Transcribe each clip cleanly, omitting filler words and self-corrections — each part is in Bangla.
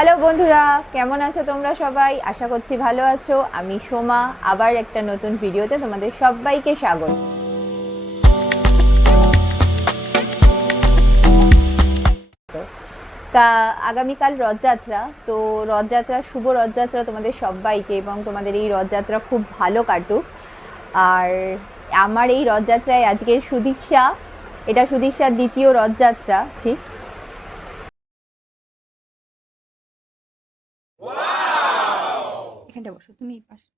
হ্যালো বন্ধুরা, কেমন আছো তোমরা সবাই? আশা করছি ভালো আছো। আমি সোমা, আবার একটা নতুন ভিডিওতে তোমাদের সবাইকে স্বাগত। তা আগামীকাল রথযাত্রা, তো রথযাত্রা, শুভ রথযাত্রা তোমাদের সবাইকে, এবং তোমাদের এই রথযাত্রা খুব ভালো কাটুক। আর আমার এই রথযাত্রায় আজকে সুদীক্ষা, এটা সুদীক্ষার দ্বিতীয় রথযাত্রা। এখানটা বসো, তুমি এই পাশে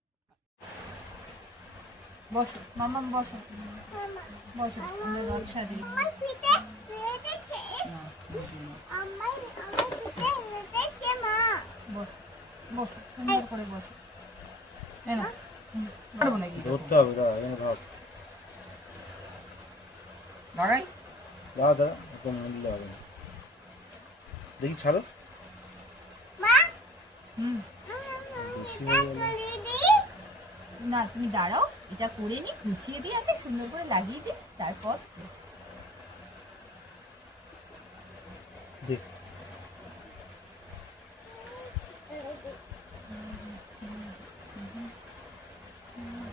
বসো, মামা বসো, বসো, আমরা রথ সাজিয়ে বসো, সুন্দর করে বসো। পারবো নাকি ধরতে হবে? লাগাই দাঁড়া দাঁড়া, এখন নিলে হবে না, দেখি ছাড়ো। না, তুমি দাঁড়াও, এটা করে নি, গুছিয়ে দিই, আগে সুন্দর করে লাগিয়ে দিই, তারপর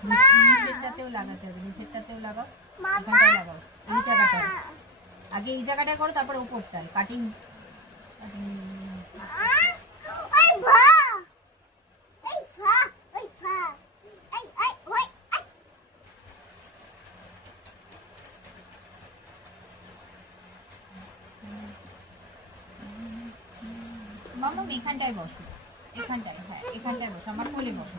নিচেরটাতেও লাগাতে হবে, নিচেরটাতেও লাগাও, এখানটায় লাগাও, এই জায়গাটা আগে, এই জায়গাটা করো, তারপরে উপরটায় কাটিং কাটিং। মামা এখানটায় বসো, এখানটায়, হ্যাঁ এখানটায় বসো, আমার কোলে বসো,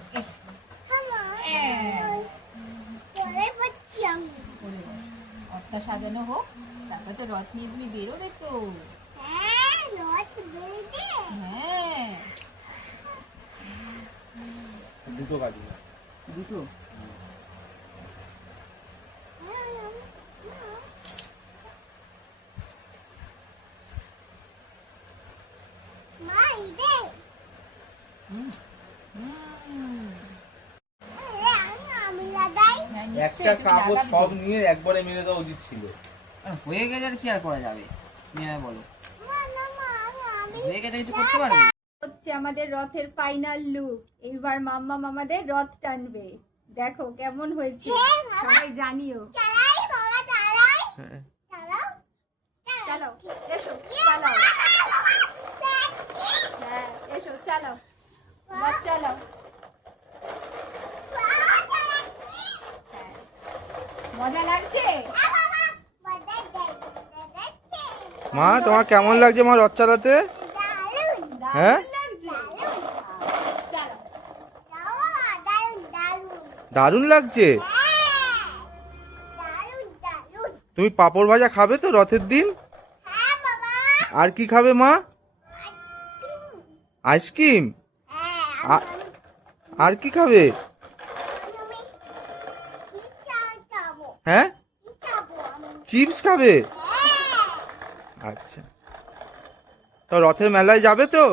রথটা সাজানো হোক, তারপর তো রথ নিয়ে তুমি বেরোবে তো। হ্যাঁ দুটো গাড়ি, দুটো একটা কাপড় সব নিয়ে একবারে মেরে দেওয়া উচিত ছিল। হয়ে গেলে আর কি আর করা যাবে, তুমি বলো, হয়ে গেলে কিছু করতে পারবে। হচ্ছে আমাদের রথের ফাইনাল লুক। এইবার মাম্মা আমাদের রথ টানবে, দেখো কেমন হয়েছে, সবাই জানিও। চলো এসো, চালাও, হ্যাঁ এসো, চালাও রথ চালাও। মজা লাগছে মা? তোমার কেমন লাগছে মা রথ চালাতে? হ্যাঁ, দারুণ লাগছে। তুমি পাঁপড় ভাজা খাবে তো রথের দিন? আর কি খাবে মা? আইসক্রিম? আর কি খাবে? হ্যাঁ, চিপস খাবে? আচ্ছা, তো রথের মেলায় যাবে তো?